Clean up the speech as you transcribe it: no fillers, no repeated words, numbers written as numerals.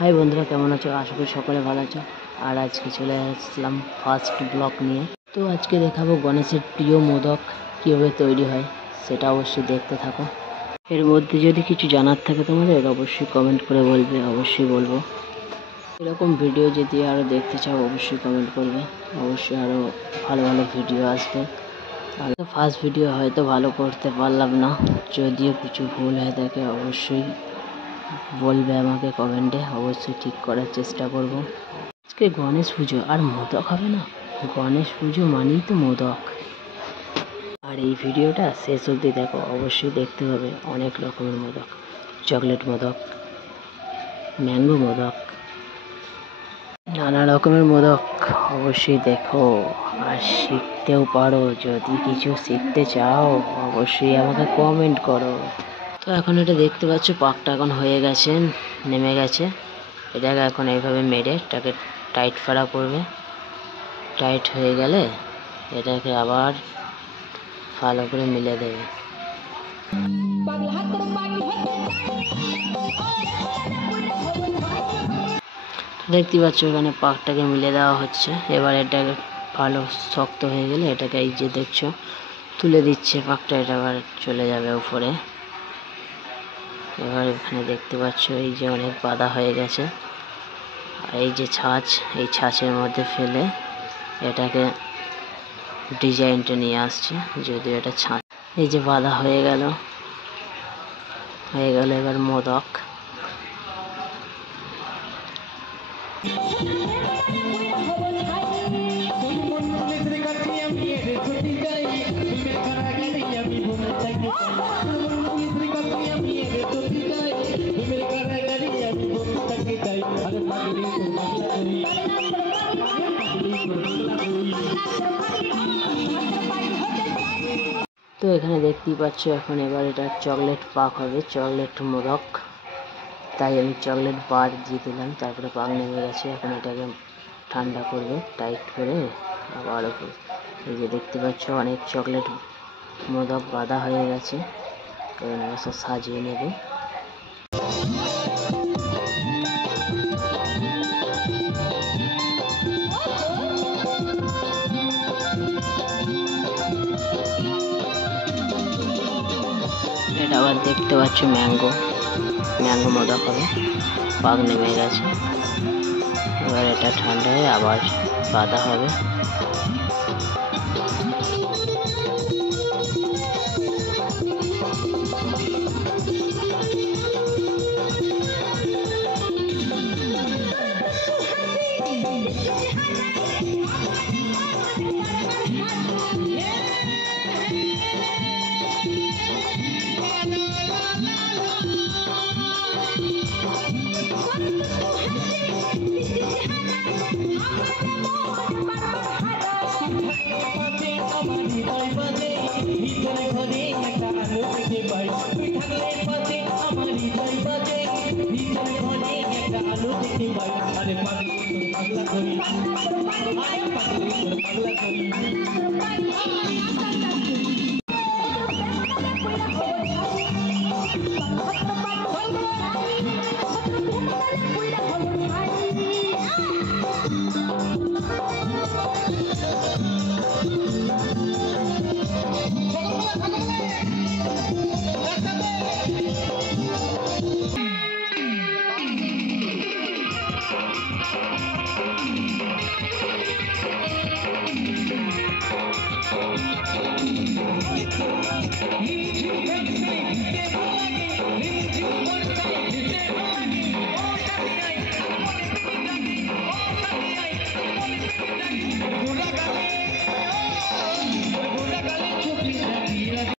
High বন্ধুরা, কেমন আছো? আশা করি সকলে ভালো আছো। আর আজকে চলে আসলাম ফার্স্ট ব্লগ নিয়ে। তো আজকে দেখাবো গণেশের প্রিয় মোদক কীভাবে তৈরি হয়, সেটা অবশ্যই দেখতে থাকো। এর মধ্যে যদি কিছু জানার থাকে তোমাদের অবশ্যই কমেন্ট করে বলবে, অবশ্যই বলবো। এরকম ভিডিও যদি আরও দেখতে চাও অবশ্যই কমেন্ট করবে, অবশ্যই আরও ভালো ভালো ভিডিও আসবে। আর ফার্স্ট ভিডিও হয়তো ভালো করতে পারলাম না, যদিও কিছু ভুল হয়ে থাকে অবশ্যই বলবে আমাকে কমেন্টে, অবশ্যই ঠিক করার চেষ্টা করব। আজকে গণেশ পুজো আর মোদক হবে না? গণেশ পুজো মানেই তো মোদক। আর এই ভিডিওটা শেষ অবধি দেখো, অবশ্যই দেখতে হবে। অনেক রকমের মোদক, চকলেট মোদক, ম্যাঙ্গো মোদক, নানা রকমের মোদক অবশ্যই দেখো। আর শিখতেও পারো, যদি কিছু শিখতে চাও অবশ্যই আমাকে কমেন্ট করো। তো এখন এটা দেখতে পাচ্ছ, পাকটা এখন হয়ে গেছে, নেমে গেছে। এটাকে এখন এইভাবে মেরে এটাকে টাইট ফাড়া করবে। টাইট হয়ে গেলে এটাকে আবার ভালো করে মিলে দেবে। দেখতে পাচ্ছ এখানে পাকটাকে মিলে দেওয়া হচ্ছে। এবার এটাকে ভালো শক্ত হয়ে গেলে এটাকে এই যে দেখছো তুলে দিচ্ছে পাকটা, এটা আবার চলে যাবে উপরে। এবার এখানে দেখতে পাচ্ছ এই যে অনেক বাঁধা হয়ে গেছে। এই যে ছাঁচ, এই ছাঁচের মধ্যে ফেলে এটাকে ডিজাইনটা নিয়ে আসছে, যদিও এটা ছাঁচ। এই যে বাঁধা হয়ে গেল এবার মোদক। তো এখানে দেখতেই পাচ্ছ এখন এবার এটা চকলেট পাক হবে, চকলেট মোদক। তাই আমি চকলেট বার দিয়ে দিলাম, তারপরে পাক নেমে গেছে। এখন এটাকে ঠান্ডা করবে টাইট করে আবার। এই যে দেখতে পাচ্ছ অনেক চকলেট মোদক বাঁধা হয়ে গেছে, কারণ সব সাজিয়ে নেবে। এটা আবার দেখতে পাচ্ছ ম্যাঙ্গো মোদক হবে, পাক নেমে গেছে। এবার এটা ঠান্ডা হয়ে আবার বাঁধা হবে।